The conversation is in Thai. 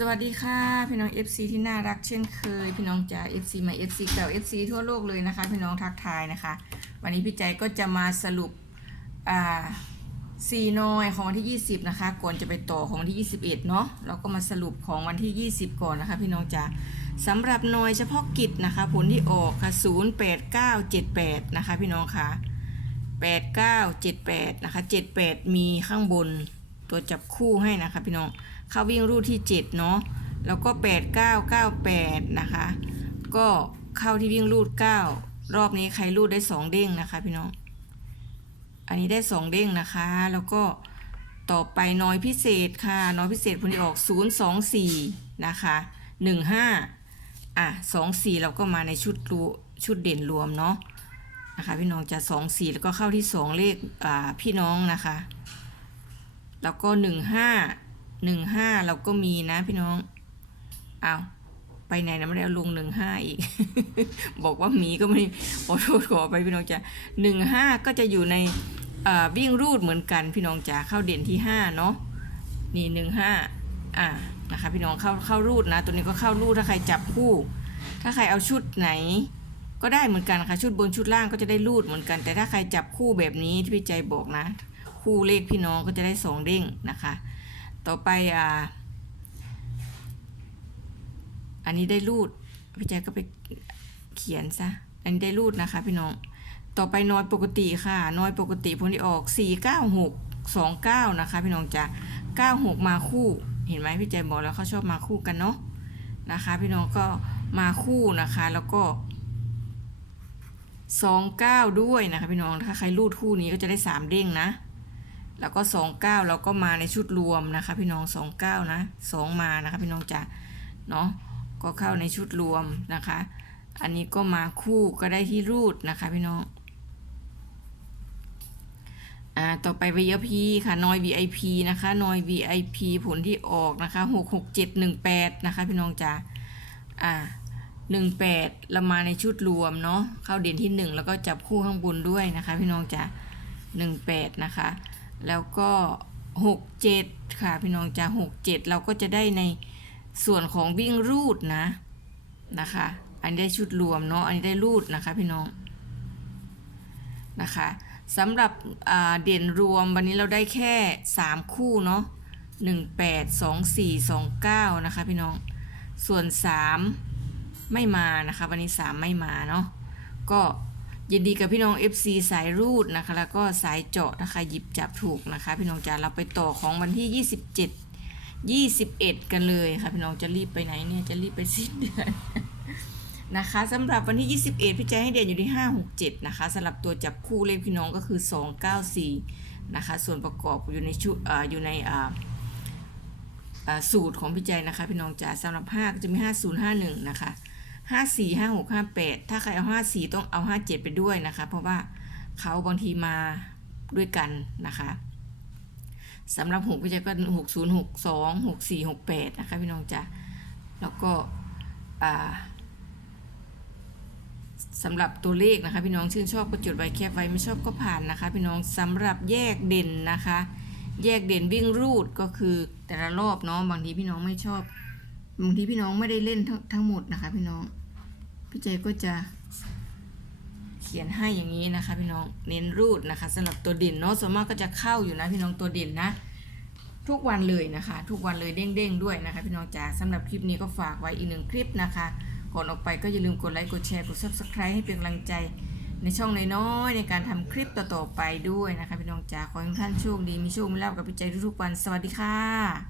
สวัสดีค่ะ พี่น้อง FC ที่น่ารักเช่นเคย พี่น้องจ๋า FC ใหม่ FC เก่า FC ทั่วโลกเลยนะคะ พี่น้องทักทายนะคะ วันนี้พี่ใจก็จะมาสรุปอ่าซีนอยของวันที่ 20 นะคะ ก่อนจะไปต่อของวันที่ 21 เนาะเราก็มาสรุปของวันที่ 20 ก่อนนะคะ พี่น้องจ๋าสำหรับนอยเฉพาะกิจนะคะ ผลที่ออกค่ะ 08978 นะคะ พี่น้องคะ8978 นะคะ 78 มีข้างบน ตัวจับคู่ให้นะคะพี่น้องเข้าวิ่งรูดที่ 7 เนาะแล้วก็ 8998 นะคะ ก็เข้าที่วิ่งรูด 9 รอบนี้ใครรูดได้ 2 เด้งนะคะพี่น้อง อันนี้ได้ 2 เด้งนะคะ แล้วก็ต่อไปน้อยพิเศษค่ะน้อยพิเศษผลที่ออก 024 นะคะ 15 อะ 24 เราก็มาในชุดรูชุดเด่นรวมเนาะนะคะพี่น้องจะ 2 4 แล้วก็เข้าที่ 2 เลขอ่าพี่น้องนะคะ แล้วก็15 15เราก็มีนะพี่น้องเอาไปไหนนะไม่ได้เอาลง15อีก บอกว่ามีก็ไม่ขอโทษขอไปพี่น้องจ้ะ15ก็จะอยู่ในวิ่งรูดเหมือนกันพี่น้องจ๋าเข้าเด่นที่5เนาะนี่15อ่านะคะพี่น้องเข้าเข้ารูดนะ ตัวนี้ก็เข้ารูดถ้าใครจับคู่ ถ้าใครเอาชุดไหน ก็ได้เหมือนกันค่ะชุดบนชุดล่างก็จะได้รูดเหมือนกัน แต่ถ้าใครจับคู่แบบนี้ที่พี่ใจบอกนะ คู่เลขพี่น้องก็จะได้สองเด้งนะคะ ต่อไปอ่าอันนี้ได้รูดพี่ใจก็ไปเขียนซะอันนี้ได้รูดนะคะ พี่น้องต่อไปน้อยปกติค่ะ น้อยปกติผลที่ออกสี่เก้าหกสองเก้านะคะ พี่น้องจะเก้าหกมาคู่ เห็นไหมพี่ใจบอกแล้วเขาชอบมาคู่กันเนาะนะคะ พี่น้องก็มาคู่นะคะแล้วก็สองเก้าด้วยนะคะ พี่น้องถ้าใครรูดคู่นี้ก็จะได้สามเด้งนะ แล้วก็สองเก้าเราก็มาในชุดรวมนะคะ พี่น้องสองเก้านะสองมานะคะพี่น้องจะเนาะก็เข้าในชุดรวมนะคะ อันนี้ก็มาคู่ก็ได้ที่รูดนะคะพี่น้องอ่าต่อไป VIP ค่ะนอย VIP นะคะนอย VIP ผลที่ออกนะคะหกหกเจ็ดหนึ่งแปดนะคะพี่น้องจ๋าอ่าหนึ่งแปดเรามาในชุดรวมเนาะเข้าเด่นที่หนึ่งแล้วก็จับคู่ข้างบนด้วยนะคะ พี่น้องจ๋าหนึ่งแปดนะคะ แล้วก็หกเจ็ดค่ะพี่น้องจ๋าหกเจ็ดเราก็จะได้ในส่วนของวิ่งรูดนะนะคะ อันนี้ได้ชุดรวมเนาะอันนี้ได้รูดนะคะพี่น้องนะคะสำหรับเด่นรวมวันนี้เราได้แค่ 3 คู่เนาะ1 8 2 4 2 9 นะคะพี่น้อง ส่วน 3 ไม่มานะคะ วันนี้ 3 ไม่มาเนาะก็ ยินดีกับพี่น้อง FC สายรูดนะคะ แล้วก็สายเจาะนะคะหยิบจับถูกนะคะ พี่น้องจ๋าเราไปต่อของวันที่ 27 21 กันเลยค่ะ พี่น้องจะรีบไปไหนเนี่ยจะรีบไปสิ้นเดือนนะคะสำหรับวันที่ 21 พี่แจ๊ให้เด่นอยู่ที่ 567 นะคะสำหรับตัวจับคู่เลขพี่น้องก็คือ 294 นะคะ ส่วนประกอบอยู่ในชุดออยู่ในสูตรของพี่แจนะคะ พี่น้องจ๋าสำหรับ 5 ก็จะมี 5051 นะคะ 54 56 58ถ้าใครเอา54ต้องเอา57ไปด้วยนะคะ เพราะว่าเขาบางทีมาด้วยกันนะคะสำหรับ6พี่แจก็60 62 64 68นะคะพี่น้องจ๋าแล้วก็สำหรับตัวเลขนะคะ พี่น้องชื่นชอบก็จดไว้แคปไว้ไม่ชอบก็ผ่านนะคะ พี่น้องสำหรับแยกเด่นนะคะ แยกเด่นวิ่งรูดก็คือแต่ละรอบเนาะบางทีพี่น้องไม่ชอบบางทีพี่น้องไม่ได้เล่นทั้งหมดนะคะ พี่น้อง พี่เจก็จะเขียนให้อย่างนี้นะคะ พี่น้องเน้นรูดนะคะสำหรับตัวด่นเนาะส่วนมากก็จะเข้าอยู่นะพี่น้องตัวด่นนะ ทุกวันเลยนะคะ ทุกวันเลยเด้งๆด้วยนะคะ พี่น้องจ๋าสำหรับคลิปนี้ก็ฝากไว้อีกหนึ่งคลิปนะคะก่อนออกไปก็อย่าลืมกดไลค์กดแชร์กด subscribe ให้เป็นกำลังใจในช่องน้อยๆในการทำคลิปต่อๆไปด้วยนะคะ พี่น้องจ๋าขอให้ทุกท่านโชคดีมีโชคมีลาภกับพี่ใจทุกๆวันสวัสดีค่ะ